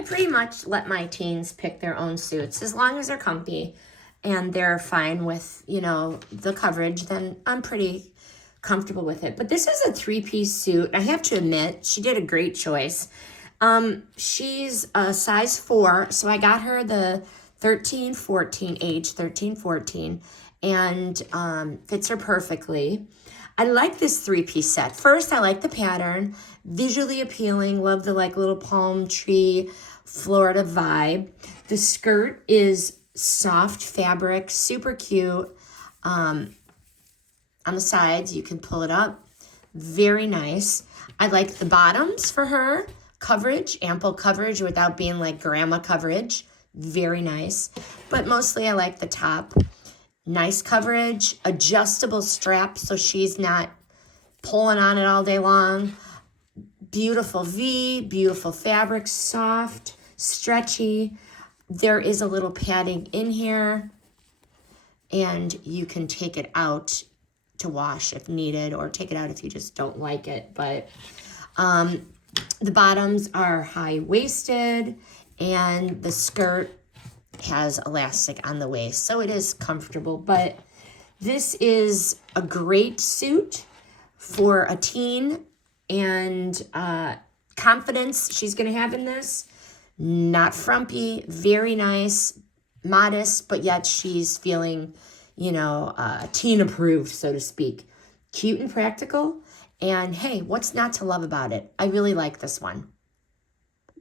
I pretty much let my teens pick their own suits. As long as they're comfy and they're fine with, you know, the coverage, then I'm pretty comfortable with it. But this is a 3-piece suit. I have to admit, she did a great choice. She's a size 4, so I got her the 13-14, age 13-14, and fits her perfectly. I like this 3-piece set. First, I like the pattern, visually appealing. Love the like little palm tree, Florida vibe. The skirt is soft fabric, super cute. On the sides, you can pull it up. Very nice. I like the bottoms for her. Coverage, ample coverage without being like grandma coverage. Very nice. But mostly I like the top. Nice coverage, adjustable strap so she's not pulling on it all day long. Beautiful V, beautiful fabric, soft, stretchy. There is a little padding in here, and you can take it out to wash if needed, or take it out if you just don't like it. But the bottoms are high-waisted, and the skirt has elastic on the waist, so it is comfortable. But this is a great suit for a teen, and confidence she's going to have in this. Not frumpy, very nice, modest, but yet she's feeling, you know, teen approved, so to speak. Cute and practical, and hey, what's not to love about it? I really like this one.